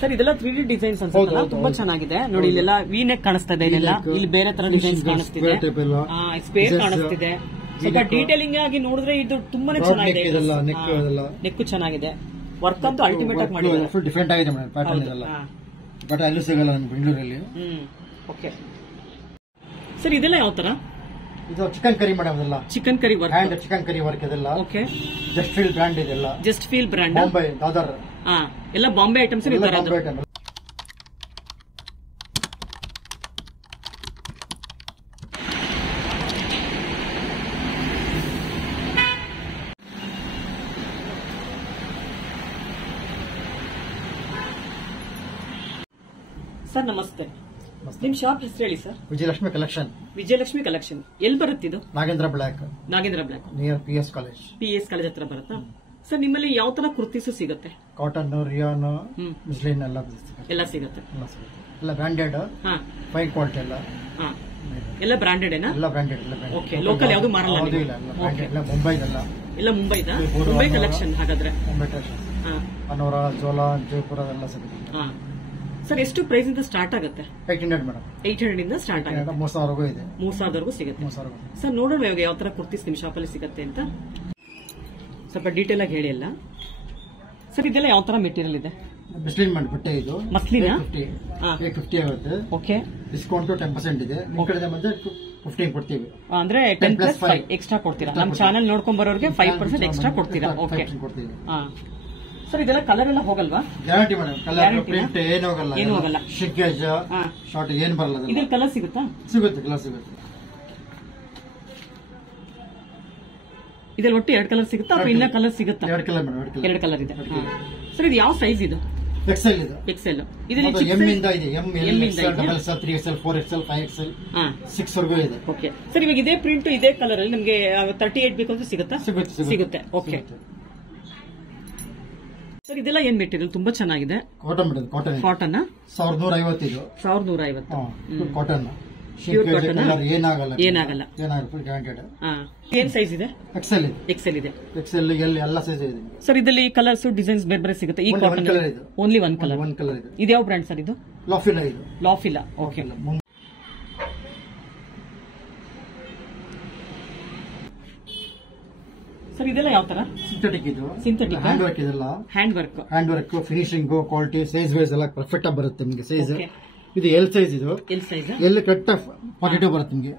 Sir ಇದೆಲ್ಲ 3D designs ಅನ್ಸುತ್ತಲ್ಲ, ತುಂಬಾ ಚೆನ್ನಾಗಿದೆ ನೋಡಿ. ಇಲ್ಲೆಲ್ಲ ವಿ ನೆಕ್ ಕಾಣಿಸ್ತಾ ಇದೆ, ಇಲ್ಲೆಲ್ಲ ಇಲ್ಲಿ ಬೇರೆ ತರ ಡಿಸೈನ್ಸ್ ಕಾಣಿಸ್ತಿದೆ, ಸ್ಪೇರ್ ಕಾಣಿಸ್ತಿದೆ. ಸ್ವಲ್ಪ ಡೀಟೇಲಿಂಗ್ ಆಗಿ ನೋಡಿದ್ರೆ ಇದು ತುಂಬಾನೇ ಚೆನ್ನಾಗಿದೆ. ನೆಕ್ ಚೆನ್ನಾಗಿದೆ, ವರ್ಕ್ ಅಂತೂ ಅಲ್ಟಿಮೇಟ್ ಆಗಿ ಮಾಡಿದ್ದಾರೆ. ಫುಲ್ ಡಿಫರೆಂಟ್ ಆಗಿದೆ ಮೇಡಮ್ ಪ್ಯಾಟರ್ನ್ ಇದೆಲ್ಲ, ಬಟ್ ಅಲ್ಲೂ ಸಿಗಲ್ಲ ನಮ್ಮ ಬೆಂಗಳೂರಲ್ಲಿ. ಓಕೆ ಸರ್ ಇದೆಲ್ಲ ಯಾವ ತರ? ಇದು ಚಿಕನ್ ಕರಿ ಮೇಡಮ್, ಇದೆಲ್ಲ chicken curry work, hand chikankari work ಇದೆಲ್ಲ. ಓಕೆ, ಜಸ್ಟ್ ಫೀಲ್ ಬ್ರ್ಯಾಂಡ್ ಇದೆಲ್ಲ, just feel brand, Bombay Dadar, ಎಲ್ಲ ಬಾಂಬೆ ಐಟಮ್ಸ್ ಇರ್ತಾರೆ. ಸರ್ ನಮಸ್ತೆ, ನಿಮ್ ಶಾಪ್ ಹೆಸರು ಹೇಳಿ sir? Vijayalakshmi collection. Vijayalakshmi collection ಎಲ್ಲಿ ಬರುತ್ತಿದ್ದು? Nagendra block, Nagendra block near PS college. PS college ಹತ್ರ ಬರುತ್ತಾ ಸರ್? ನಿಮ್ಮಲ್ಲಿ ಯಾವ ತರ ಕುರ್ತೀಸು ಸಿಗುತ್ತೆ? ಕಾಟನ್, ರಿಯಾನ್, ಮುಸ್ಲಿನ್ ಎಲ್ಲ ಸಿಗುತ್ತೆ. ಎಲ್ಲ ಬ್ರಾಂಡೆಡ್, ಫೈನ್ ಕ್ವಾಲಿಟಿ ಎಲ್ಲ ಬ್ರಾಂಡೆಡ್ ಏನಾ? ಎಲ್ಲ ಬ್ರಾಂಡೆಡ್. ಓಕೆ, ಲೋಕಲ್ ಯಾವುದು ಮಾರಲ್ಲ? ಮುಂಬೈದೆಲ್ಲ, ಎಲ್ಲ ಮುಂಬೈ ಕಲೆಕ್ಷನ್. ಹಾಗಾದ್ರೆ ಮುಂಬೈ ಕಲೆಕ್ಷನ್, ಅನೋರಾ, ಜೋಲಾ, ಜೈಪುರ ಎಲ್ಲ ಸಿಗುತ್ತೆ. ಸರ್ ಎಷ್ಟು ಪ್ರೈಸ್ ಇಂದ ಸ್ಟಾರ್ಟ್ ಆಗುತ್ತೆ? 800 ಮೇಡಮ್. 800 ಇಂದ ಸ್ಟಾರ್ಟ್ ಆಗುತ್ತೆ, 3000 ಇದೆ. 3000 ಸಿಗುತ್ತೆ. ಸರ್ ನೋಡೋಣ ಇವಾಗ ಯಾವ ತರ ಕುರ್ತೀಸ್ ನಿಮ್ ಶಾಪ್ ಅಲ್ಲಿ ಸಿಗುತ್ತೆ ಅಂತ. ಸ್ವಲ್ಪ ಡೀಟೇಲ್ ಆಗಿ ಹೇಳಿ ಎಲ್ಲ. ಸರ್ ಇದೆಲ್ಲ ಯಾವ ತರ ಮೆಟೀರಿಯಲ್ ಇದೆ? ಮಸ್ಲಿನ್ ಬಟ್ಟೆ ಇದು. ಮಸ್ಲಿನ್ 50 ಆಗುತ್ತೆ. ಓಕೆ, ಡಿಸ್ಕೌಂಟ್ 10% ಇದೆ. ನಿಮ್ ಕಡೆ ಬಂದ್ರೆ 15 ಕೊಡ್ತೀವಿ, ಅಂದ್ರೆ 10+5 ಎಕ್ಸ್ಟ್ರಾ ಕೊಡ್ತೀರಾ? ನಮ್ಮ ಚಾನೆಲ್ ನೋಡ್ಕೊಂಡ್ ಬರೋರಿಗೆ 5% ಎಕ್ಸ್ಟ್ರಾ ಕೊಡ್ತೀರಾ? ಓಕೆ. ಸರ್ ಇದೆಲ್ಲ ಕಲರ್ ಎಲ್ಲ ಹೋಗಲ್ವಾ? ಗ್ಯಾರಂಟಿ ಮೇಡಮ್, ಕಲರ್ ಪ್ರಿಂಟ್ ಏನು ಹೋಗಲ್ಲ. ಶಿಗ್ಗೇಜ್ ಶಾರ್ಟ್ ಏನು ಬರಲ್ಲ. ಇದ್ರಲ್ಲಿ ಕಲರ್ ಸಿಗುತ್ತಾ? ಸಿಗುತ್ತೆ, ಕಲರ್ ಸಿಗುತ್ತೆ. ಇದ್ರಲ್ಲಿ ಒಟ್ಟು 2 ಕಲರ್ ಸಿಗುತ್ತಾ ಅಥವಾ ಇನ್ನ ಕಲರ್ ಸಿಗುತ್ತಾ? 2 ಕಲರ್ ಮೇಡಮ್, 2 ಕಲರ್ ಇದೆ. ಸರ್ ಇದು ಯಾವ ಸೈಜ್ ಇದು? XL ಇದು. XL. ಇದರಲ್ಲಿ M ಇಂದ ಇದೆ, M, L, XL, XXL, 3XL, 4XL, 5XL, 6 ವರೆಗೂ ಇದೆ. ಓಕೆ ಸರ್, ಇವಾಗ ಇದೇ ಪ್ರಿಂಟ್ ಇದೇ ಕಲರ್ ಅಲ್ಲಿ ನಮಗೆ 38 ಬೇಕು ಅಂತ ಸಿಗುತ್ತಾ? ಸಿಗುತ್ತೆ. ಓಕೆ ಸರ್ ಇದೆಲ್ಲ ಏನ್ ಮೆಟೀರಿಯಲ್? ತುಂಬಾ ಚೆನ್ನಾಗಿದೆ. ಕಾಟನ್ ಮೇಡಮ್, ಕಾಟನ್ 1150 ಇದು. 1150 ಕಾಟನ್, ಪ್ಯೂರ್ ಕಾಟನ್, ಏನಾಗಲ್ಲ. Full guaranteed. ಏನ್ ಸೈಜ್ ಇದೆ? XL ಇದೆ. XL, L ಎಲ್ಲ ಸೈಜ್ ಇದೆ ಸರ್. ಇದರಲ್ಲಿ ಕಲರ್ಸ್ ಡಿಸೈನ್ಸ್ ಬೇರೆ ಬೇರೆ ಸಿಗುತ್ತೆ. ಈ ಕಾಟನ್ ಓನ್ಲಿ ಒನ್ ಕಲರ್ ಇದೆ. ಇದು ಯಾವ ಬ್ರ್ಯಾಂಡ್ ಸರ್? ಇದು ಲಾಫಿಲಾ. ಓಕೆ. ಸರ್ ಇದೆಲ್ಲ ಯಾವ ತರ? ಸಿಂಥೆಟಿಕ್ ಇದು. ಹ್ಯಾಂಡ್ ವರ್ಕ್ ಇದೆಲ್ಲ, hand work, finishing, quality, size wise ಎಲ್ಲ ಪರ್ಫೆಕ್ಟ್ ಆಗಿ ಬರುತ್ತೆ ನಿಮಗೆ. ಸೈಜ್ ಇದು L ಸೈಜ್. ಇದು L ಕರೆಕ್ಟ್ 42 ಬರುತ್ತೆ ನಿಮಗೆ.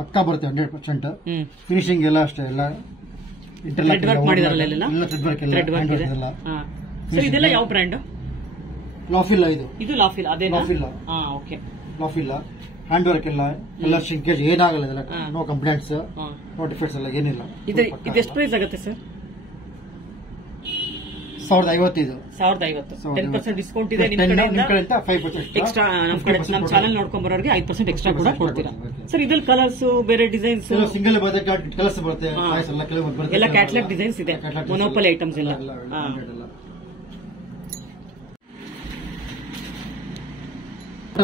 ಪಕ್ಕಾ ಬರುತ್ತೆ 100%. ಫಿನಿಶಿಂಗ್ ಎಲ್ಲ ಅಷ್ಟೇ, ಎಲ್ಲ ಥ್ರೆಡ್ ವರ್ಕ್ ಮಾಡಿದಾರಲ್ಲ, ಎಲ್ಲ ಥ್ರೆಡ್ ವರ್ಕ್ ಎಲ್ಲ. ಸರ್ ಇದೆಲ್ಲ ಯಾವ ಬ್ರ್ಯಾಂಡ್? ಲಾಫಿಲಾ ಇದು. ಲಾಫಿಲಾ ಅದೇ. ಓಕೆ, ಲಾಫಿಲಾ ಹ್ಯಾಂಡ್ ವರ್ಕ್ ಎಲ್ಲ ಶಿಂಕೇಜ್ ಏನಾಗಲ್ಲ, ಇದೆಲ್ಲ ನೋ ಕಂಪ್ಲೇಂಟ್ಸ್, ನೋ ಡಿಫೆಕ್ಟ್ಸ್ ಎಲ್ಲ ಏನಿಲ್ಲ. ಇದು ಎಷ್ಟು ಪ್ರೈಸ್ ಆಗುತ್ತೆ ಸರ್? 1050 ಇದು. 1050. 10% ಡಿಸ್ಕೌಂಟ್ ಇದೆ ನಿಮ್ಮ ಕಡೆಯಿಂದ. 5% ಎಕ್ಸ್ಟ್ರಾ ನಮ್ಮ ಚಾನೆಲ್ ನೋಡ್ಕೊಂಡ್ ಬರೋರಿಗೆ 5% ಎಕ್ಸ್ಟ್ರಾ ಕೂಡ ಕೊಡ್ತೀರಾ? ಸರ್ ಇದ್ರಲ್ಲಿ ಕಲರ್ಸ್, ಬೇರೆ ಡಿಸೈನ್ಸ್, ಸಿಂಗಲ್ ಕಲರ್ಸ್ ಬರುತ್ತೆ, ಎಲ್ಲ ಕ್ಯಾಟ್ಲಾಗ್ ಡಿಸೈನ್ಸ್ ಇದೆ, ಮೊನೋಪಲಿ ಐಟಮ್ಸ್ ಎಲ್ಲ.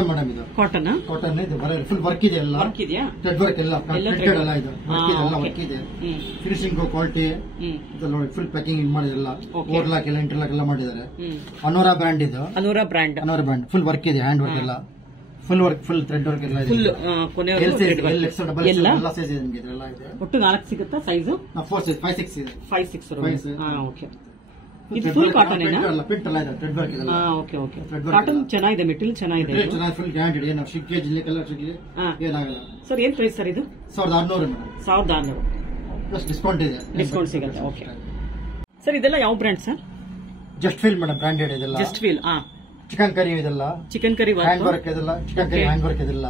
ಮೇಡಮ್ ಇದು ಕಾಟನ್ ಇದು ಫುಲ್ ವರ್ಕ್ ಇದೆ, ಎಲ್ಲ ವರ್ಕ್ ಇದೆಯಾ? ಥ್ರೆಡ್ ವರ್ಕ್ ಎಲ್ಲ ಎಲ್ಲ ಇದು ವರ್ಕ್ ಇದೆ. ಫಿನಿಶಿಂಗ್ ಕ್ವಾಲಿಟಿ ನೋಡಿ, ಫುಲ್ ಪ್ಯಾಕಿಂಗ್ ಮಾಡಿದೆಲ್ಲ, ಓವರ್ಲಾಕ್ ಎಲ್ಲ ಇಂಟರ್ಲಾಕ್ ಎಲ್ಲ ಮಾಡಿದ್ದಾರೆ. ಅನೋರಾ ಬ್ರ್ಯಾಂಡ್ ಇದು. ಅನೋರಾ ಬ್ರ್ಯಾಂಡ್ ಫುಲ್ ವರ್ಕ್ ಇದೆ, ಹ್ಯಾಂಡ್ ವರ್ಕ್ ಎಲ್ಲ, full work, full thread work ಎಲ್ಲ ಇದೆ. ಎಲ್ಲ ಸೈಜ್ ಇದೆ ನಿಮಗೆ, ಇದೆಲ್ಲ ಇದೆ. ಒಟ್ಟು 4 ಸಿಗುತ್ತಾ ಸೈಜ್? 4 ಸೈಜ್, 5, 6 ಇದೆ. 5, 6. ಓಕೆ. ಇದು ಫುಲ್ ಕಾಟನ್ ಪ್ರಿಂಟ್ ಎಲ್ಲ ಇದೆ, ಥ್ರೆಡ್ ವರ್ಕ್ ಇದೆ. ಓಕೆ. ಕಾಟನ್ ಚೆನ್ನಾಗಿದೆ, ಮೆಟೀರಿಯಲ್ ಚೆನ್ನಾಗಿದೆ, ಫುಲ್ ಗ್ಯಾರಂಟೆಡ್. ಏನು ಶಿಂಕೇಜ್ ಇಲ್ಲ, ಕಲರ್ ಏನಾಗಲ್ಲ. ಸರ್ ಏನ್ ಪ್ರೈಸ್ ಸರ್ ಇದು? 1600 ಮೇಡಮ್. 1600 ಪ್ಲಸ್ ಡಿಸ್ಕೌಂಟ್ ಇದೆ. ಡಿಸ್ಕೌಂಟ್ ಸಿಗುತ್ತೆ. ಓಕೆ ಸರ್ ಇದೆಲ್ಲ ಯಾವ brand sir? Just feel madam, branded ಇದೆಲ್ಲ. Just feel. ಚಿಕನ್ ಕರಿ ಇದೆಲ್ಲ, ಚಿಕನ್ ಕರಿ ಹ್ಯಾಂಡ್ ವರ್ಕ್ ಇದೆಲ್ಲ, ಚಿಕನ್ ಕರಿ ಹ್ಯಾಂಡ್ ವರ್ಕ್ ಇದೆಲ್ಲ.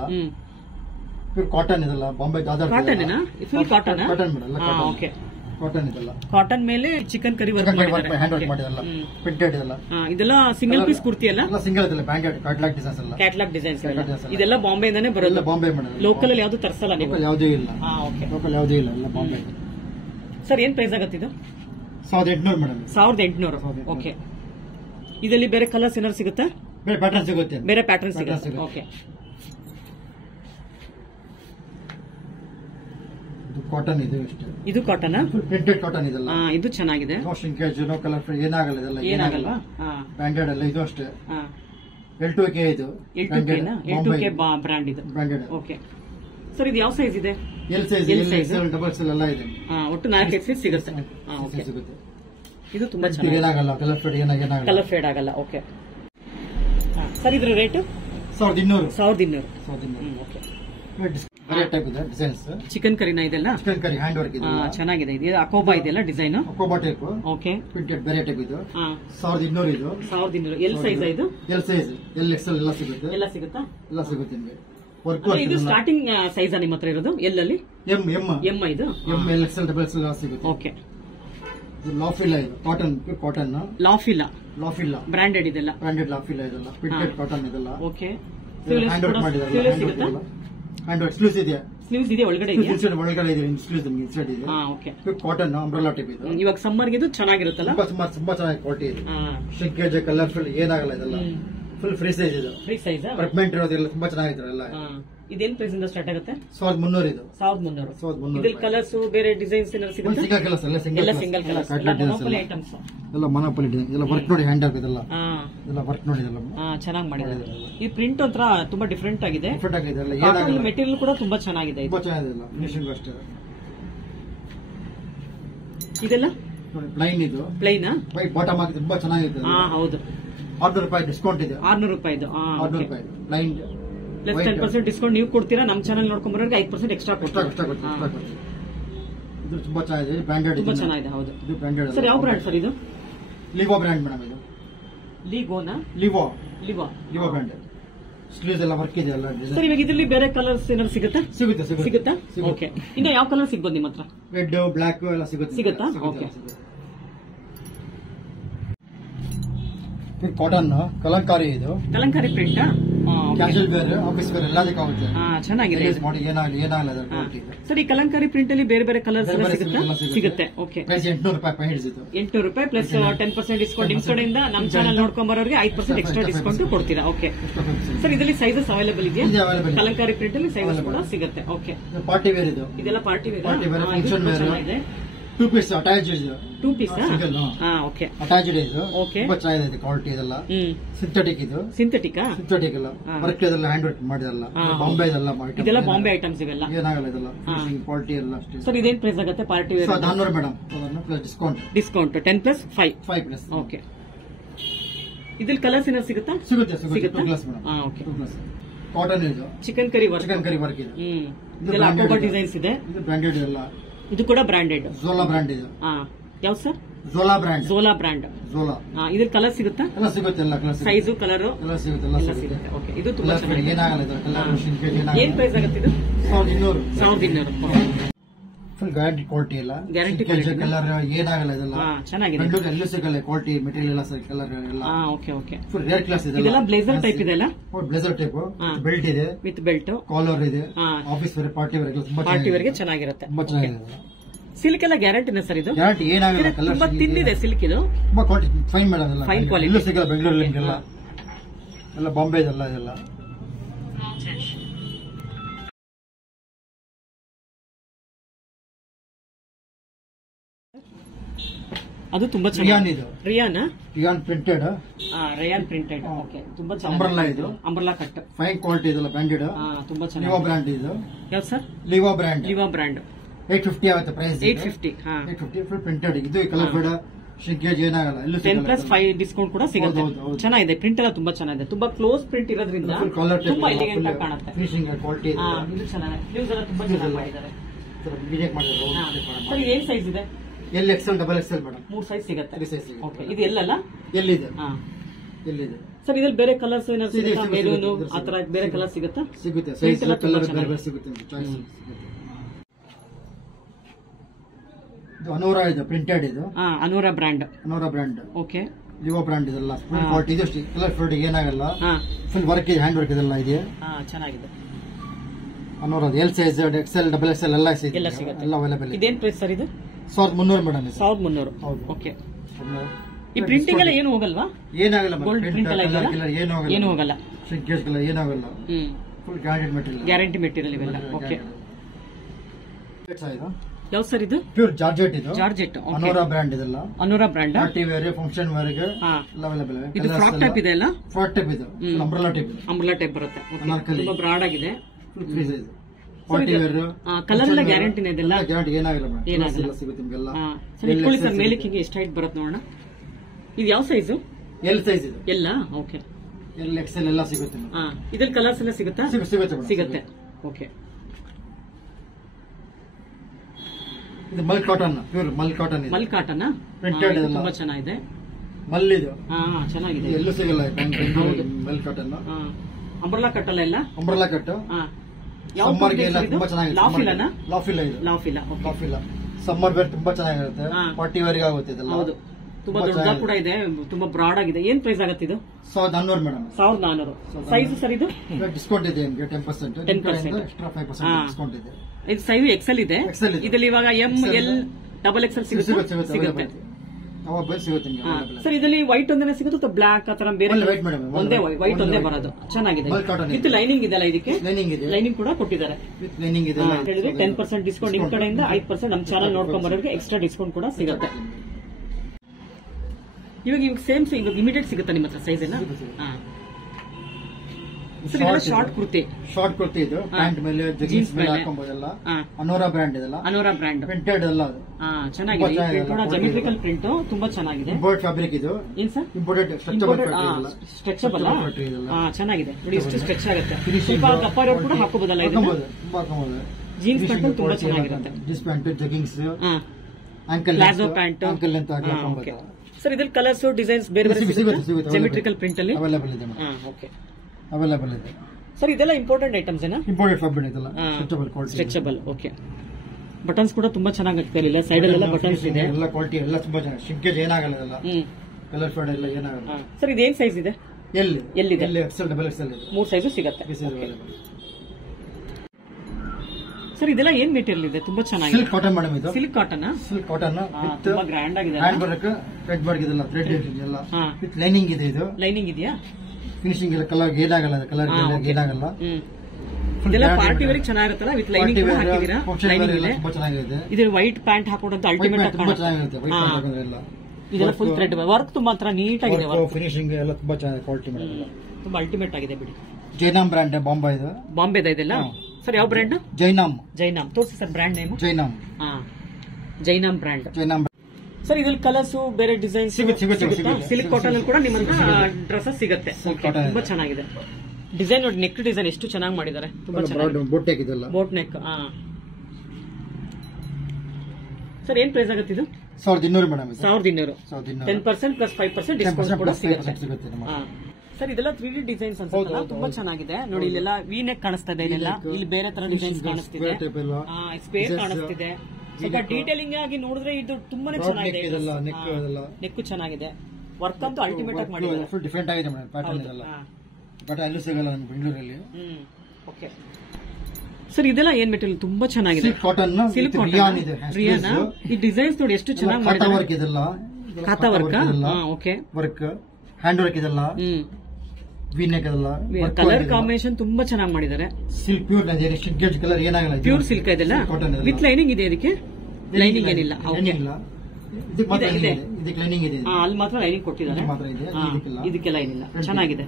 ಪ್ಯೂರ್ ಕಾಟನ್ ಇದೆಲ್ಲ, Bombay Dadar cotton. Full cotton madam. Okay, cotton ಇದೆಲ್ಲ. ಕಾಟನ್ ಮೇಲೆ ಚಿಕನ್ ಕರಿ ವರ್ಕ್ ಮಾಡಿದ್ದಾರೆ, ಹ್ಯಾಂಡ್ ವರ್ಕ್ ಮಾಡಿದಲ್ಲ, ಪ್ರಿಂಟೆಡ್ ಇದೆಲ್ಲ. ಇದೆಲ್ಲ ಸಿಂಗಲ್ ಪೀಸ್ ಕುರ್ತಿ ಅಲ್ಲ? ಸಿಂಗಲ್ ಇದೆಲ್ಲ, ಬ್ರಾಂಡೆಡ್ ಕ್ಯಾಟ್ಲಾಗ್ ಡಿಸೈನ್ಸ್ ಎಲ್ಲ. ಕ್ಯಾಟ್ಲಾಗ್ ಡಿಸೈನ್ಸ್ ಇದೆಲ್ಲ ಬಾಂಬೆ ಇಂದಾನೆ ಬರೋದು. ಬಾಂಬೆ ಮೇಡಮ್. ಲೋಕಲ್ ಅಲ್ಲಿ ಯಾವ್ದು ತರಿಸಲ್ಲ ನೀವು? ಯಾವುದೇ ಇಲ್ಲ. ಲೋಕಲ್ ಯಾವುದೇ ಇಲ್ಲ, ಎಲ್ಲ ಬಾಂಬೆ. ಸರ್ ಏನ್ ಪ್ರೈಸ್ ಆಗುತ್ತೆ ಇದು? 1800 ಮೇಡಮ್. 1800. ಓಕೆ. ಇದರಲ್ಲಿ ಬೇರೆ ಕಲರ್ಸ್ ಏನಾದ್ರು ಸಿಗುತ್ತಾ? ಬೇರೆ ಪ್ಯಾಟರ್ನ್ ಸಿಗುತ್ತೆ. ಬೇರೆ ಪ್ಯಾಟರ್ನ್ ಸಿಗುತ್ತೆ. ಓಕೆ. ಕಾಟನ್ ಇದೆ ಅಷ್ಟೇ. ಇದು ಕಾಟನ್, ಪ್ರಿಂಟೆಡ್ ಕಾಟನ್ ಇದೆಲ್ಲ. ಇದು ಚೆನ್ನಾಗಿದೆ. ನೋ ಶಿಂಕೇಜ್, ನೋ ಕಲರ್, ಏನಾಗಲ್ಲ, ಇದೆಲ್ಲ ಏನಾಗಲ್ವಾ? ಬ್ರಾಂಡೆಡ್ ಎಲ್ಲ ಇದು ಅಷ್ಟೇ. L2K ಇದು L2K ಬ್ರ್ಯಾಂಡ್ ಇದು ಬ್ರಾಂಡೆಡ್. ಓಕೆ ಸರ್, ಇದು ಯಾವ ಸೈಜ್ ಇದೆ? ಎಲ್ ಸೈಜ್, XL, XXL ಎಲ್ಲ ಇದೆ. ಒಟ್ಟು 4 ಸೈಜ್ ಸಿಗುತ್ತೆ. ಸಿಗುತ್ತೆ. ಇದು ತುಂಬಾ ಚೆನ್ನಾಗಿ ಏನಾಗಲ್ಲ, ಕಲರ್ ಫೇಡ್ ಏನಾಗಲ್ಲ, ಕಲರ್ ಫೇಡ್ ಆಗಲ್ಲ. ಓಕೆ ಸರ್, ಇದ್ರ ರೇಟ್ 1200. ಓಕೆ. ಬೇರೆ ಟೈಪ್ ಇದೆ ಡಿಸೈನ್ಸ್. ಚಿಕನ್ ಕರಿನಾ ಇದೆಲ್ಲ? ಚಿಕನ್ ಕರಿ ಹ್ಯಾಂಡ್ ವರ್ಕ್ ಇದೆ, ಚೆನ್ನಾಗಿದೆ. ಇದು ಅಕೋಬಾ ಇದೆಲ್ಲ ಡಿಸೈನ್, ಅಕೋಬಾ ಟೈಪ್. ಓಕೆ, ಪ್ರಿಂಟೆಡ್ ಬೇರೆ ಟೈಪ್ ಇದು. 1200 ಇದು. 1200. ಎಲ್ ಸೈಜ್ ಇದು? ಎಲ್ ಸೈಜ್, ಎಲ್ XL ಎಲ್ಲ ಸಿಗುತ್ತೆ. ಎಲ್ಲ ಸಿಗುತ್ತಾ? ಎಲ್ಲ ಸಿಗುತ್ತೆ ನಿಮಗೆ. ವರ್ಕ್ ಇದು ಸ್ಟಾರ್ಟಿಂಗ್ ಸೈಜ್ ನಿಮ್ಮ ಹತ್ರ ಇರೋದು? ಎಲ್ ಅಲ್ಲಿ ಎಂ ಇದು ಎಲ್ XL XXL ಎಲ್ಲ ಸಿಗುತ್ತೆ. ಓಕೆ. ಲಾಫಿಲಾ ಇದು ಕಾಟನ್ ಲಾಫಿಲಾ ಬ್ರಾಂಡೆಡ್ ಇದೆಲ್ಲ, ಬ್ರಾಂಡೆಡ್ ಲಾಫಿಲಾ ಇದೆಲ್ಲ, ಪ್ರಿಂಟೆಡ್ ಕಾಟನ್ ಇದೆಲ್ಲ. ಓಕೆ. ಹ್ಯಾಂಡ್ ವರ್ಕ್ ಮಾಡಿದಾರಲ್ಲ, ಹ್ಯಾಂಡ್ ವರ್ಕ್ ಸ್ಲೀವ್ಸ್ ಇದೆ. ಸ್ಲೀವ್ಸ್ ಇದೆ ಒಳಗಡೆ ಇದೆ, ಒಳಗಡೆ ಇದೆ, ಸ್ಲೀವ್ಸ್ ಇನ್ಸೈಡ್ ಇದೆ. ಓಕೆ. ಕಾಟನ್ ಅಂಬ್ರೆಲಾ ಟೈಪ್ ಇದು. ಇವಾಗ ಸಮ್ಮರ್ ಗೆ ಇದು ಚೆನ್ನಾಗಿರುತ್ತಲ್ಲ? ತುಂಬಾ ಚೆನ್ನಾಗಿ ಕ್ವಾಲಿಟಿ ಇದೆ. ಶಿಂಕೇಜ್ ಕಲರ್ಫುಲ್ ಏನಾಗಲ್ಲ ಇದೆಲ್ಲ. ಫುಲ್ ಫ್ರೀ ಸೈಜ್ ಇದು. ಫ್ರೀ ಸೈಜ್ ಪರ್ಮನೆಂಟ್ ಇರೋದಿಲ್ಲ, ತುಂಬಾ ಚೆನ್ನಾಗಿದೆ ಎಲ್ಲ. ಇದೇನ್ ಪ್ರೈಸ್ ಇಂದ ಸ್ಟಾರ್ಟ್ ಆಗುತ್ತೆ? 1300 ಇದು. 1300. ಇದ್ರಲ್ಲಿ ಕಲರ್ಸ್ ಬೇರೆ ಡಿಸೈನ್ಸ್ ಏನಾದ್ರು ಸಿಗುತ್ತೆ? ಸಿಂಗಲ್ ಕಲರ್ಸ್ ಎಲ್ಲ ಸಿಂಗಲ್ ಕಲರ್ಸ್ ಐಟಮ್ಸ್ ಎಲ್ಲ ಮೊನೋಪಲಿ ಡಿಸೈನ್ ಎಲ್ಲ ವರ್ಕ್ ನೋಡಿ, ಹ್ಯಾಂಡ್ ವರ್ಕ್ ಇದೆಲ್ಲ ಎಲ್ಲ ವರ್ಕ್ ನೋಡಿ ಇದೆಲ್ಲ ಚೆನ್ನಾಗಿ ಮಾಡಿದ್ದಾರೆ. ಈ ಪ್ರಿಂಟ್ ಒಂಥರ ತುಂಬಾ ಡಿಫ್ರೆಂಟ್ ಆಗಿದೆ. ಏನಾಗಲ್ಲ, ಮೆಟೀರಿಯಲ್ ಕೂಡ ತುಂಬಾ ಚೆನ್ನಾಗಿದೆ. ತುಂಬಾ ಚೆನ್ನಾಗಿದೆ ಫಿನಿಶಿಂಗ್ ಅಷ್ಟೇ. ಇದೆಲ್ಲ ಪ್ಲೈನ್ ಇದು. ಪ್ಲೈನ್ ವೈಟ್ ಬಾಟಮ್ ಆಗಿ ತುಂಬಾ ಚೆನ್ನಾಗಿದೆ. ಹೌದು. 600 ರೂಪಾಯಿ ಡಿಸ್ಕೌಂಟ್ ಇದೆ. 600 ರೂಪಾಯಿ ಪ್ಲೈನ್ ಪ್ಲಸ್ 10% ಡಿಸ್ಕೌಂಟ್ ನೀವು ಕೊಡ್ತೀರಾ? ನಮ್ಮ ಚಾನಲ್ ನೋಡ್ಕೊಂಡ್ಬರೋರಿಗೆ 5% ಎಕ್ಸ್ಟ್ರಾ ಕೊಡ್ತೀರಾ. ಇದು ತುಂಬಾ ಚೆನ್ನಾಗಿದೆ, ಬ್ರಾಂಡೆಡ್ ತುಂಬಾ ಚೆನ್ನಾಗಿದೆ. ಹೌದು, ಇದು ಬ್ರಾಂಡೆಡ್. ಸರ್ ಯಾವ ಬ್ರ್ಯಾಂಡ್ ಸರ್ ಇದು? ಲಿವೋ ಬ್ರ್ಯಾಂಡ್ ಮೇಡಮ್ ಇದು. ಲಿಗೋನಾ? ಲಿವೋ ಬ್ರ್ಯಾಂಡ್. ಸ್ಲೀವ್ಸ್ ಎಲ್ಲ ವರ್ಕ್ ಇದೆ ಎಲ್ಲ. ಸರ್, ಇವಾಗ ಇದರಲ್ಲಿ ಬೇರೆ ಕಲರ್ಸ್ ಏನಾದ್ರು ಸಿಗುತ್ತಾ? ಸಿಗುತ್ತಾ? ಓಕೆ. ಇನ್ನು ಯಾವ ಕಲರ್ ಸಿಗ್ಬೋದು ನಿಮ್ಮ ಹತ್ರ? ರೆಡ್, ಬ್ಲಾಕ್ ಎಲ್ಲ ಸಿಗುತ್ತಾ? ಓಕೆ. ಕಾಟನ್ ಕಲಂಕಾರಿ ಇದು. Kalamkari print casual wear, office wear ಎಲ್ಲದಕ್ಕೆ ಆಗುತ್ತೆ. ಚೆನ್ನಾಗಿದೆ ಮಾಡಿ. ಏನಾಗಲ್ಲ ಸರ್, ಈ ಕಲಂಕಾರಿ ಪ್ರಿಂಟ್ ಅಲ್ಲಿ ಬೇರೆ ಬೇರೆ ಕಲರ್ಸ್ ಸಿಗುತ್ತೆ. ಓಕೆ. ಪ್ರೈಸ್ 800 ರೂಪಾಯಿ ಪ್ರೈಸ್ ಇದು. 800 ರೂಪಾಯಿ ಪ್ಲಸ್ 10% ಡಿಸ್ಕೌಂಟ್. ನಿಮ್ ಕಡೆಯಿಂದ ನಮ್ಮ ಚಾನಲ್ ನೋಡ್ಕೊಂಡ್ ಬರೋರಿಗೆ 5% ಎಕ್ಸ್ಟ್ರಾ ಡಿಸ್ಕೌಂಟ್ ಕೊಡ್ತೀರಾ. ಓಕೆ ಸರ್, ಇದರಲ್ಲಿ ಸೈಜಸ್ ಅವೈಲೇಬಲ್ ಇದೆಯಾ? ಕಲಂಕಾರಿ ಪ್ರಿಂಟ್ ಅಲ್ಲಿ ಸೈಜಸ್ ಕೂಡ ಸಿಗುತ್ತೆ. ಓಕೆ. ಪಾರ್ಟಿ ವೇರ್ ಇದು. ಇದೆಲ್ಲ party wear, function wear. 2 piece attach ಇದೆ. 2 ಪೀಸ್ ಸಿಂಗಲ್. ಓಕೆ. ಅಟ್ಯಾಚ್ಡ್ ಇದು. ಓಕೆ. ತುಂಬಾ ಚೆನ್ನಾಗಿದೆ ಕ್ವಾಲಿಟಿ ಇದೆಲ್ಲ. ಸಿಂಥೆಟಿಕ್ ಇದು. ಸಿಂಥೆಟಿಕ್ ಎಲ್ಲ ವರ್ಕ್ ಇದೆಲ್ಲ ಹ್ಯಾಂಡ್ ವರ್ಕ್ ಮಾಡಿದಲ್ಲ. ಬಾಂಬೆ ಇದೆಲ್ಲ ಬಾಂಬೆ ಐಟಮ್ಸ್ ಇವೆಲ್ಲ. ಏನಾಗಲ್ಲ ಇದೆಲ್ಲ ಕ್ವಾಲಿಟಿ ಎಲ್ಲ ಅಷ್ಟೇ. ಸರ್, ಇದೇನ್ ಪ್ರೈಸ್ ಆಗುತ್ತೆ party wear? 400 madam, plus discount 10 plus 5 plus. Okay. ಇದ್ರಲ್ಲಿ ಕಲರ್ಸ್ ಏನಾದ್ರು ಸಿಗುತ್ತಾ? ಸಿಗುತ್ತೆ. ಓಕೆ. ಕಾಟನ್ ಇದು. ಚಿಕನ್ ಕರಿ ವರ್ಕ್ ಇದೆ. ಇದೆಲ್ಲ ಅಕೋಬಾ ಡಿಸೈನ್ಸ್ ಇದೆ. ಇದು ಬ್ರಾಂಡೆಡ್ ಎಲ್ಲ. ಇದು ಕೂಡ ಬ್ರಾಂಡೆಡ್. ಝೋಲಾ ಬ್ರಾಂಡ್ ಇದು. ಯಾವ ಸರ್? ಝೋಲಾ ಬ್ರಾಂಡ್. ಇದ್ರ ಕಲರ್ ಸಿಗುತ್ತಾ? ಎಲ್ಲ ಸಿಗುತ್ತೆ. ಎಲ್ಲ ಕಲರ್ ಸೈಜು ಕಲರ್ ಎಲ್ಲ ಸಿಗುತ್ತೆ. ಓಕೆ. ಇದು ತುಂಬಾ ಚೆನ್ನಾಗಿದೆ. ಏನಾಗಲ್ಲ. ಏನ್ ಪ್ರೈಸ್ ಆಗುತ್ತೆ ಇದು? 1200. ಫುಲ್ ಗ್ಯಾರಂಟಿ ಕ್ವಾಲಿಟಿ ಎಲ್ಲ. ಗ್ಯಾರಂಟಿ ಕಲರ್ ಏನಾಗಲ್ಲ ಇದೆಲ್ಲ. ಚೆನ್ನಾಗಿದೆ. ಎಲ್ಲೂ ಸಿಗಲ್ಲ ಕ್ವಾಲಿಟಿ ಮೆಟೀರಿಯಲ್ ಎಲ್ಲ ಸರ್. ಕಲರ್ ಎಲ್ಲ ಓಕೆ. ಫುಲ್ ರೇರ್ ಕ್ಲಾಸ್ ಇದೆ. ಇದೆಲ್ಲ ಬ್ಲೇಸರ್ ಟೈಪ್ ಇದೆ ಅಲ್ಲ? Blazer type. ಬೆಲ್ಟ್ ಇದೆ, ವಿತ್ ಬೆಲ್ಟ್, ಕಾಲರ್ ಇದೆ. ಆಫೀಸ್ ವೇರ್, ಪಾರ್ಟಿ ವೇರ್ ತುಂಬಾ ಪಾರ್ಟಿ ವೇರ್ಗೆ ಚೆನ್ನಾಗಿರುತ್ತೆ. ತುಂಬಾ ಚೆನ್ನಾಗಿದೆ. ಸಿಲ್ಕ್ ಎಲ್ಲ ಗ್ಯಾರಂಟಿನ ಸರ್ ಇದು? ಗ್ಯಾರಂಟಿ ಏನಾಗಲ್ಲ. ಕಲರ್ ತುಂಬಾ ತಿಂದಿದೆ ಸಿಲ್ಕ್ ಇದು. ತುಂಬಾ ಕ್ವಾಲಿಟಿ ಫೈನ್ ಮೇಡಮ್ ಎಲ್ಲ. Fine quality. ಎಲ್ಲೂ ಸಿಗಲ್ಲ ಬೆಂಗಳೂರಲ್ಲಿ ಎಲ್ಲ ಬಾಂಬೆ ಇದೆಲ್ಲ. ಅದು ತುಂಬಾ ರಿಯಾನ್ ಇದು. Rayon printed. ಓಕೆ. ತುಂಬಾ ಚೆನ್ನಾಗಿ. ಅಂಬ್ರೆಲಾ ಇದು. Umbrella cut. ಫೈನ್ ಕ್ವಾಲಿಟಿ ಇದೆಲ್ಲ ಬ್ರಾಂಡೆಡ್. ತುಂಬಾ ಚೆನ್ನಾಗಿ. ಲಿವೋ ಬ್ರಾಂಡ್ ಇದು. ಯಾವ್ದು ಸರ್? Livo brand. 850 ಆಗುತ್ತೆ ಪ್ರೈಸ್. 850 full printed. ಇದು ಕಲರ್ ಫೇಡ್, ಶಿಂಕೇಜ್ ಏನಾಗಲ್ಲ. 10 ಪ್ಲಸ್ 5 ಡಿಸ್ಕೌಂಟ್ ಕೂಡ ಸಿಗುತ್ತೆ. ಚೆನ್ನಾಗಿದೆ. ಪ್ರಿಂಟ್ ಎಲ್ಲ ತುಂಬಾ ಚೆನ್ನಾಗಿದೆ. ತುಂಬಾ ಕ್ಲೋಸ್ ಪ್ರಿಂಟ್ ಇರೋದ್ರಿಂದ ತುಂಬಾ ಎಲಿಗೆಂಟ್ ಆಗಿ ಕಾಣುತ್ತೆ. ಫಿನಿಶಿಂಗ್ ಕ್ವಾಲಿಟಿ ಇದೆ. ಇದು ಚೆನ್ನಾಗಿದೆ. ಸ್ಲೀವ್ಸ್ ಎಲ್ಲ ತುಂಬಾ ಚೆನ್ನಾಗಿ ಮಾಡಿದ್ದಾರೆ. ಸರ್, ಏನ್ ಸೈಜ್ ಇದೆ? L XL XXL madam. 3 size ಸಿಗುತ್ತೆ. 3 ಸೈಜ್ ಸಿಗುತ್ತೆ. ಓಕೆ. ಇದು ಎಲ್ಲಲ್ಲ? ಎಲ್ಲಿದೆ? ಸರ್, ಇದ್ರಲ್ಲಿ ಬೇರೆ ಕಲರ್ಸ್ ಏನಾದ್ರು ಸಿಗುತ್ತಾ? ಮೆರೂನ್ ಆತರ ಬೇರೆ ಕಲರ್ ಸಿಗುತ್ತಾ? ಸಿಗುತ್ತೆ. ಸೈಜ್ ಕಲರ್ ಬೇರೆ ಸಿಗುತ್ತೆ. ಚಾಯ್ಸ್ ಸಿಗುತ್ತೆ. ಇದು ಅನೋರಾ ಇದೆ, ಪ್ರಿಂಟೆಡ್ ಇದು. ಅನೋರಾ ಬ್ರ್ಯಾಂಡ್. ಓಕೆ. ಲಿವೋ ಬ್ರ್ಯಾಂಡ್ ಇದೆಲ್ಲ. ಫುಲ್ ಕ್ವಾಲಿಟಿ ಇದು. ಕಲರ್ ಫೇಡ್ ಏನಾಗಲ್ಲ. ಫುಲ್ ವರ್ಕ್ ಇದೆ, ಹ್ಯಾಂಡ್ ವರ್ಕ್ ಇದೆಲ್ಲ ಇದೆ. ಚೆನ್ನಾಗಿದೆ. ಅನೋರಾ ಎಲ್ ಸೈಜ್, XL XXL ಎಲ್ಲ ಸಿಗುತ್ತೆ. ಎಲ್ಲ ಅವೈಲೇಬಲ್ ಇದೆ. ಇದೇನ್ ಪ್ರೈಸ್ ಸರ್ ಇದು? 1300 ಮೇಡಮ್. 1300. ಓಕೆ. ಈ ಪ್ರಿಂಟಿಂಗ್ ಎಲ್ಲ ಏನು ಹೋಗಲ್ವಾ? ಏನಾಗಲ್ಲ. ಗೋಲ್ಡ್ ಪ್ರಿಂಟ್ ಎಲ್ಲ ಏನು ಹೋಗಲ್ಲ. ಶಿಂಕೇಜ್ ಕಲರ್ ಏನಾಗಲ್ಲ. Full guarantee material. ಇವೆಲ್ಲ. ಓಕೆ. ಯಾವ ಸರ್ ಇದು? ಪ್ಯೂರ್ ಜಾರ್ಜೆಟ್ ಇದು. ಜಾರ್ಜೆಟ್. ಅನೋರಾ ಬ್ರ್ಯಾಂಡ್ ಇದೆಲ್ಲ. ಅನೋರಾ brand. Party wear, function wear ಗೆ ಅವೈಲೇಬಲ್ ಇದೆ. ಇದು ಫ್ರಾಕ್ ಟೈಪ್ ಇದೆ ಅಲ್ಲ? ಫ್ರಾಕ್ ಟೈಪ್ ಇದು. ಅಂಬ್ರೆಲಾ ಟೈಪ್ ಇದೆ. ಅಂಬ್ರೆಲಾ ಟೈಪ್ ಬರುತ್ತೆ. ತುಂಬಾ ಬ್ರಾಡ್ ಆಗಿದೆ. Free size. Party wear. Colour ಎಲ್ಲ ಗ್ಯಾರಂಟಿನೇ ಇದೆಲ್ಲ? ಗ್ಯಾರಂಟಿ ಏನಾಗಿಲ್ಲ ಮೇಡಮ್. ಏನಾಗಿಲ್ಲ ಸಿಗುತ್ತೆ ನಿಮಗೆಲ್ಲ. ಸರ್ ಇಟ್ಕೊಳ್ಳಿ ಸರ್, ಮೇಲಿಕ್ಕೆ ಎಷ್ಟು ಹೈಟ್ ಬರುತ್ತೆ ನೋಡೋಣ. ಇದು ಯಾವ ಸೈಜು? ಎಲ್ ಸೈಜ್ ಇದು. ಎಲ್ಲ ಓಕೆ. ಎಲ್ ಎಕ್ಸೆಲ್ ಎಲ್ಲ ಸಿಗುತ್ತೆ. ಇದ್ರಲ್ಲಿ ಕಲರ್ಸ್ ಎಲ್ಲ ಸಿಗುತ್ತಾ? ಸಿಗುತ್ತೆ. ಓಕೆ. ಇದು mul cotton, pure mul cotton. Mul cotton printed ಎಲ್ಲ ತುಂಬಾ ಚೆನ್ನಾಗಿದೆ. ಮಲ್ ಇದು ಚೆನ್ನಾಗಿದೆ. ಎಲ್ಲೂ ಸಿಗಲ್ಲ ಮಲ್ ಕಾಟನ್. ಅಂಬ್ರೆಲಾ ಕಟ್ ಅಲ್ಲ ಎಲ್ಲ? Umbrella cut. ಸಮ್ಮರ್ಗೆ ಎಲ್ಲ ತುಂಬಾ ಚೆನ್ನಾಗಿದೆ. ಲಾಫಿಲಾ? ಲಾಫಿಲಾ ಇದು. ಲಾಫಿಲಾ ಸಮ್ಮರ್ ವೇರ್ ತುಂಬಾ ಚೆನ್ನಾಗಿರುತ್ತೆ. ಪಾರ್ಟಿ ವೇರ್ ಗೆ ಆಗುತ್ತೆ ಇದೆಲ್ಲ. ಹೌದು, ತುಂಬಾ ದೊಡ್ಡ ಕೂಡ ಇದೆ, ತುಂಬಾ ಬ್ರಾಡ್ ಆಗಿದೆ. ಏನ್ ಪ್ರೈಸ್ ಆಗುತ್ತೆ ಇದು? 1400 ಮೇಡಮ್. 1400. ಸೈಜ್ ಸರ್ ಇದು? ಡಿಸ್ಕೌಂಟ್ ಇದೆ ನಿಮಗೆ 10%. 10% ಎಕ್ಸ್ಟ್ರಾ 5% ಡಿಸ್ಕೌಂಟ್ ಇದೆ. ಇದು ಸೈಜ್ ಎಕ್ಸೆಲ್ ಇದೆ. ಇದರಲ್ಲಿ ಇವಾಗ ಎಂ ಎಲ್ ಡಬಲ್ ಎಕ್ಸೆಲ್ ಸಿಗುತ್ತೆ. ಸರ್ ಇದರಲ್ಲಿ ವೈಟ್ ಒಂದೇ ಸಿಗುತ್ತೆ ಅಥವಾ ಬ್ಲಾಕ್ ಆತರ ಬೇರೆ? ಒಂದೇ ವೈಟ್ ಒಂದೇ ಬರೋದು. ಚೆನ್ನಾಗಿದೆ. ವಿತ್ ಲೈನಿಂಗ್ ಇದೆಲ್ಲ, ಇದಕ್ಕೆ ಲೈನಿಂಗ್ ಕೂಡ ಕೊಟ್ಟಿದ್ದಾರೆ. 10% ಡಿಸ್ಕೌಂಟ್ ನಿಮ್ ಕಡೆಯಿಂದ 5% ನಮ್ಮ ಚಾನಲ್ ನೋಡ್ಕೊಂಡ್ ಬರೋರಿಗೆ ಎಕ್ಸ್ಟ್ರಾ ಡಿಸ್ಕೌಂಟ್ ಕೂಡ ಸಿಗುತ್ತೆ. ಇವಾಗ ಸೇಮ್ ಇವಾಗ ಇಮಿಡಿಯೇಟ್ ಸಿಗುತ್ತಾ ನಿಮ್ಮ ಹತ್ರ ಸೈಜ್ ಎಲ್ಲ? ಶಾರ್ಟ್ ಕುರ್ತಿ. ಶಾರ್ಟ್ ಕುರ್ತಿ ಇದು. ಪ್ಯಾಂಟ್ ಮೇಲೆ ಜೀನ್ಸ್ ಮೇಲೆ ಹಾಕೊಂಬೋದಲ್ಲ. ಅನೋರಾ ಬ್ರ್ಯಾಂಡ್ ಇದೆಲ್ಲ. ಅನೋರಾ ಬ್ರ್ಯಾಂಡ್ ಪ್ರಿಂಟೆಡ್ ಎಲ್ಲ. ಚೆನ್ನಾಗಿದೆ. ಜಾಮೆಟ್ರಿಕಲ್ ಪ್ರಿಂಟ್ ತುಂಬಾ ಚೆನ್ನಾಗಿದೆ. ಇಂಪೋರ್ಟ್ ಫ್ಯಾಬ್ರಿಕ್ ಇದು. ಏನ್ ಸರ್? Imported stretchable. ಚೆನ್ನಾಗಿದೆ ನೋಡಿ, ಎಷ್ಟು ಸ್ಟ್ರೆಚ್ ಆಗುತ್ತೆ. ಸ್ವಲ್ಪ ದಪ್ಪ ಇರೋರು ಕೂಡ ಹಾಕೋಬಹುದಲ್ಲ ಇದು? ಜೀನ್ಸ್ ಪ್ಯಾಂಟ್ ತುಂಬಾ ಚೆನ್ನಾಗಿರುತ್ತೆ. Jeans pant, jeggings, ankle pant, ankle ಅಂತ ಹಾಕೋಬಹುದು. ಸರ್ ಇದ್ರಲ್ಲಿ ಕಲರ್ಸ್ ಡಿಸೈನ್ಸ್ ಬೇರೆ ಬೇರೆ ಸಿಗುತ್ತೆ. ಜಾಮೆಟ್ರಿಕಲ್ ಪ್ರಿಂಟ್ ಅಲ್ಲಿ ಅವೈಲೇಬಲ್ ಇದೆ. ಓಕೆ, ಅವೈಲೇಬಲ್ ಇದೆ. ಸರ್ ಇದೆಲ್ಲ ಇಂಪಾರ್ಟೆಂಟ್ ಐಟಮ್ಸ್ ಏನಾ? ಇಂಪಾರ್ಟೆಂಟ್ ಫ್ಯಾಬ್ರಿಕ್ ಇದೆಲ್ಲ. ಸ್ಟ್ರೆಚಬಲ್. ಓಕೆ. ಬಟನ್ಸ್ ಕೂಡ ತುಂಬಾ ಚೆನ್ನಾಗಿ ಆಗ್ತಾ ಸೈಡ್ ಎಲ್ಲ ಬಟನ್ಸ್ ಇದೆ. ಎಲ್ಲ ಕ್ವಾಲಿಟಿ ಎಲ್ಲ ತುಂಬಾ ಚೆನ್ನಾಗಿ. ಶಿಂಕೇಜ್ ಏನಾಗಲ್ಲ ಇದೆಲ್ಲ. ಕಲರ್ ಫೇಡ್ ಎಲ್ಲ ಏನಾಗಲ್ಲ. ಸರ್ ಇದೇನ್ ಸೈಜ್ ಇದೆ? ಎಲ್ಲಿದೆ? ಎಕ್ಸೆಲ್ ಡಬಲ್ ಎಕ್ಸೆಲ್ ಇದೆ. 3 ಸೈಜ್ ಸಿಗುತ್ತೆ. ಸರ್ ಇದೆಲ್ಲ ಏನ್ ಮೆಟೀರಿಯಲ್ ಇದೆ? ತುಂಬಾ ಚೆನ್ನಾಗಿದೆ. ಸಿಲ್ಕ್ ಕಾಟನ್ ಮೇಡಮ್ ಇದು. Silk cotton. ಸಿಲ್ಕ್ ಕಾಟನ್ ತುಂಬಾ ಗ್ರ್ಯಾಂಡ್ ಆಗಿದೆ. ಹ್ಯಾಂಡ್ ವರ್ಕ್, ಥ್ರೆಡ್ ವರ್ಕ್ ಇದೆಲ್ಲ. ಥ್ರೆಡ್ ಇದೆಲ್ಲ ವಿತ್ ಲೈನಿಂಗ್ ಇದೆ. ಇದು ಲೈನಿಂಗ್ ಇದೆಯಾ? ಫಿನಿಶಿಂಗ್ ಇಲ್ಲ, ಕಲರ್ ಏನಾಗಲ್ಲ. ಕಲರ್ ಏನಾಗಲ್ಲ. ಇದೆಲ್ಲ ಪಾರ್ಟಿ ವೇರ್ ಚೆನ್ನಾಗಿರುತ್ತಲ್ಲ, ವಿತ್ ಲೈನಿಂಗ್ ಕೂಡ ಹಾಕಿದೀರಾ? ತುಂಬಾ ಚೆನ್ನಾಗಿದೆ. ಇದು ವೈಟ್ ಪ್ಯಾಂಟ್ ಹಾಕೊಂಡಂತ ಅಲ್ಟಿಮೇಟ್ ತುಂಬಾ ಚೆನ್ನಾಗಿರುತ್ತೆ. ಇದೆಲ್ಲ ಫುಲ್ ಥ್ರೆಡ್ ವರ್ಕ್ ತುಂಬಾ ನೀಟ್ ಆಗಿದೆ. ಫಿನಿಶಿಂಗ್ ಎಲ್ಲ ತುಂಬಾ ಚೆನ್ನಾಗಿದೆ. ಕ್ವಾಲಿಟಿ ತುಂಬಾ ಅಲ್ಟಿಮೇಟ್ ಆಗಿದೆ ಬಿಡಿ. ಜೈನಾಮ್ ಬ್ರ್ಯಾಂಡ್, ಬಾಂಬೆ ಇದು. ಬಾಂಬೆದ ಇದೆಲ್ಲ. ಸರ್ ಯಾವ ಬ್ರ್ಯಾಂಡ್? ಜೈನಾಮ್. ತೋರಿಸಿ sir brand name. Jainam brand. Sir ಇದ್ರಲ್ಲಿ ಕಲರ್ಸ್ ಬೇರೆ ಡಿಸೈನ್ ಸಿಗುತ್ತೆ. ಸಿಲ್ಕ್ ಕಾಟನ್ ಅಲ್ಲಿ ಕೂಡ ನಿಮ್ಮ ಡ್ರೆಸ್ಸಸ್ ಸಿಗುತ್ತೆ. ತುಂಬಾ ಚೆನ್ನಾಗಿದೆ. ಡಿಸೈನ್ ನೋಡಿ, ನೆಕ್ ಡಿಸೈನ್ ಎಷ್ಟು ಚೆನ್ನಾಗಿ ಮಾಡಿದ್ದಾರೆ. ತುಂಬಾ ಚೆನ್ನಾಗಿ ಬೋಟ್ ನೆಕ್. ಸರ್ ಏನ್ ಪ್ರೈಸ್ ಆಗುತ್ತೆ ಇದು? 1200 ಮೇಡಮ್. 1200. 10% ಪ್ಲಸ್ 5% ಡಿಸ್ಕೌಂಟ್ ಕೂಡ ಸಿಗುತ್ತೆ. ಸರ್ ಇದೆಲ್ಲ 3D ಡಿಸೈನ್ಸ್ ಅನ್ಸುತ್ತಲ್ಲ, ತುಂಬಾ ಚೆನ್ನಾಗಿದೆ ನೋಡಿ. ಇಲ್ಲೆಲ್ಲ ವಿ ನೆಕ್ ಕಾಣಿಸ್ತಾ ಇದೆ. ಇಲ್ಲಿ ಬೇರೆ ತರ ಡಿಸೈನ್ಸ್ ಕಾಣಿಸ್ತಿದೆ. ಸ್ಪೇರ್ ಕಾಣಿಸ್ತಿದೆ. ಸ್ವಲ್ಪ ಡೀಟೇಲಿಂಗ್ ಆಗಿ ನೋಡಿದ್ರೆ ಇದು ತುಂಬಾನೇ ಚೆನ್ನಾಗಿದೆ. ನೆಕ್ ಚೆನ್ನಾಗಿದೆ. ವರ್ಕ್ ಅಂತೂ ಅಲ್ಟಿಮೇಟ್ ಆಗಿ ಮಾಡಿದ್ದಾರೆ. ಫುಲ್ ಡಿಫರೆಂಟ್ ಆಗಿದೆ ಮೇಡಮ್. ಪ್ಯಾಟರ್ನ್ ಇದೆಲ್ಲ ಬಟ್ ಅಲ್ಲೂ ಸಿಗಲ್ಲ ನಮ್ಮ ಬೆಂಗಳೂರಲ್ಲಿ. ಓಕೆ ಸರ್ ಇದೆಲ್ಲ ಏನ್ ಮೆಟೀರಿಯಲ್? ತುಂಬಾ ಚೆನ್ನಾಗಿದೆ. ಕಾಟನ್. ಸಿಲ್ಕ್ ರಿಯಾನ್ ಇದೆ. ರಿಯಾನ್. ಈ ಡಿಸೈನ್ಸ್ ನೋಡಿ ಎಷ್ಟು ಚೆನ್ನಾಗಿ ಮಾಡಿದ್ದಾರೆ. ವರ್ಕ್ ಇದೆಲ್ಲ. Kantha work. Okay. Work, hand work ಇದೆಲ್ಲ. ಕಲರ್ ಕಾಂಬಿನೇಷನ್ ತುಂಬಾ ಚೆನ್ನಾಗಿ ಮಾಡಿದ್ದಾರೆ. ಸಿಲ್ಕ್ ಪ್ಯೂರ್ ಶಿಂಕೇಜ್ ಕಲರ್ ಏನಾಗಲ್ಲ. ಪ್ಯೂರ್ ಸಿಲ್ಕ್ ಇದೆಲ್ಲ ವಿತ್ ಲೈನಿಂಗ್ ಇದೆ. ಇದಕ್ಕೆ ಲೈನಿಂಗ್ ಏನಿಲ್ಲ. ಅಲ್ಲಿ ಮಾತ್ರ ಲೈನಿಂಗ್ ಕೊಟ್ಟಿದ್ದಾರೆ. ಇದಕ್ಕೆಲ್ಲ ಏನಿಲ್ಲ. ಚೆನ್ನಾಗಿದೆ.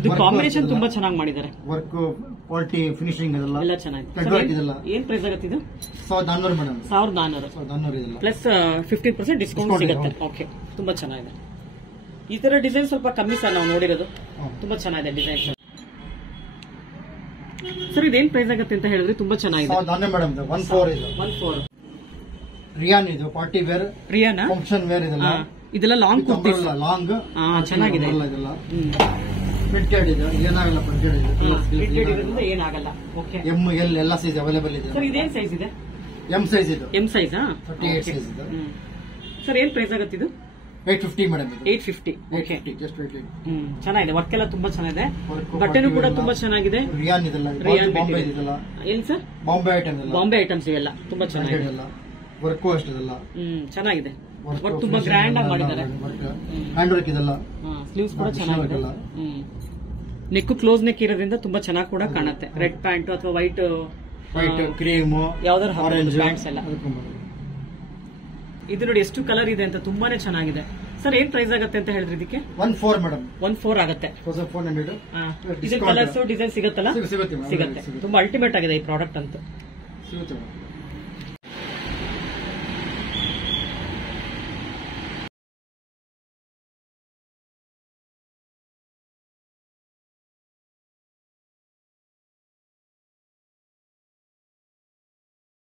ಇದು ಕಾಂಬಿನೇಷನ್ ತುಂಬಾ ಚೆನ್ನಾಗಿ ಮಾಡಿದ್ದಾರೆ. ವರ್ಕ್, ಕ್ವಾಲಿಟಿ, ಫಿನಿಶಿಂಗ್ ಎಲ್ಲ ಚೆನ್ನಾಗಿದೆ. ಏನ್ ಪ್ರೈಸ್ ಆಗುತ್ತೆ ಇದು? 1400 ಮೇಡಮ್. 1400 ಪ್ಲಸ್ 15% ಡಿಸ್ಕೌಂಟ್ ಸಿಗುತ್ತೆ. ಓಕೆ, ತುಂಬಾ ಚೆನ್ನಾಗಿದೆ. ಈ ತರ ಡಿಸೈನ್ ಸ್ವಲ್ಪ ಕಮ್ಮಿ ಸರ್ ನಾವು ನೋಡಿರೋದು. ತುಂಬಾ ಚೆನ್ನಾಗಿದೆ ಡಿಸೈನ್. ಸರ್ ಇದೇನ್ ಪ್ರೈಸ್ ಆಗುತ್ತೆ ಅಂತ ಹೇಳಿದ್ರೆ? ತುಂಬಾ ಚೆನ್ನಾಗಿದೆ. 14 ರಿಯಾನ್ ಇದು. Party wear rayon. Function wear ಇದೆಲ್ಲ ಲಾಂಗ್ ಕುರ್ತಿ. ಲಾಂಗ್ ಚೆನ್ನಾಗಿದೆ. ಪ್ರಿಂಟೆಡ್ ಇದೆ. ಏನಾಗಲ್ಲ. ಪ್ರಿಂಟೆಡ್ ಇರೋದ್ರಿಂದ ಏನಾಗಲ್ಲ. ಓಕೆ. ಎಂ ಎಲ್ ಎಲ್ಲ ಸೈಜ್ ಅವೈಲೇಬಲ್ ಇದೆ. ಸರ್ ಇದೇನ್ ಸೈಜ್ ಇದೆ? ಎಂ ಸೈಜ್ ಇದು. ಎಂ ಸೈಜ್ 38 ಸೈಜ್ ಇದೆ. ಸರ್ ಏನ್ ಪ್ರೈಸ್ ಆಗುತ್ತೆ ಇದು? 850 ಮೇಡಮ್. 850. ಓಕೆ. ಜಸ್ಟ್ 850. ಚೆನ್ನಾಗಿದೆ. ವರ್ಕ್ ಎಲ್ಲ ತುಂಬಾ ಚೆನ್ನಾಗಿದೆ. ಬಟ್ಟೆನೂ ಕೂಡ ತುಂಬಾ ಚೆನ್ನಾಗಿದೆ. ರಿಯಾನ್ ಇದೆಲ್ಲ. ಬಾಂಬೆ ಇದೆಲ್ಲ. ಏನ್ ಸರ್? ಬಾಂಬೆ ಐಟಮ್ಸ್ ಎಲ್ಲ. ಬಾಂಬೆ ಐಟಮ್ಸ್ ಇವೆಲ್ಲ ತುಂಬಾ ಚೆನ್ನಾಗಿದೆ. ವರ್ಕ್ ಅಷ್ಟೇ ಇದೆಲ್ಲ. ಚೆನ್ನಾಗಿದೆ. ವರ್ಕ್ ತುಂಬಾ ಗ್ರ್ಯಾಂಡ್ ಆಗಿ ಮಾಡಿದ್ದಾರೆ. ಹ್ಯಾಂಡ್ ವರ್ಕ್ ಇದೆಲ್ಲ. ಸ್ಲೀವ್ಸ್ ಕೂಡ ಚೆನ್ನಾಗಿದೆ. ನೆಕ್ ಕ್ಲೋಸ್ ನೆಕ್ ಇರೋದ್ರಿಂದ ತುಂಬಾ ಚೆನ್ನಾಗಿ ಕೂಡ ಕಾಣುತ್ತೆ. ರೆಡ್ ಪ್ಯಾಂಟ್ ಅಥವಾ ವೈಟ್ ವೈಟ್, ಕ್ರೀಮ್, ಯಾವ್ದಾದ್ರು ಆರೆಂಜ್ ಪ್ಯಾಂಟ್ಸ್ ಎಲ್ಲ. ಇದು ನೋಡಿ ಎಷ್ಟು ಕಲರ್ ಇದೆ ಅಂತ, ತುಂಬಾನೇ ಚೆನ್ನಾಗಿದೆ. ಸರ್ ಏನ್ ಪ್ರೈಸ್ ಆಗುತ್ತೆ ಅಂತ ಹೇಳಿದ್ರಿ ಇದಕ್ಕೆ? 1,400 ಮೇಡಮ್. 1,400 ಆಗುತ್ತೆ. 1,400. ಇದು ಕಲರ್ಸ್ ಡಿಸೈನ್ ಸಿಗತ್ತಲ್ಲ? ಸಿಗುತ್ತೆ. ಸಿಗತ್ತೆ. ತುಂಬಾ ಅಲ್ಟಿಮೇಟ್ ಆಗಿದೆ ಈ ಪ್ರಾಡಕ್ಟ್ ಅಂತೂ. ಸಿಗುತ್ತೆ.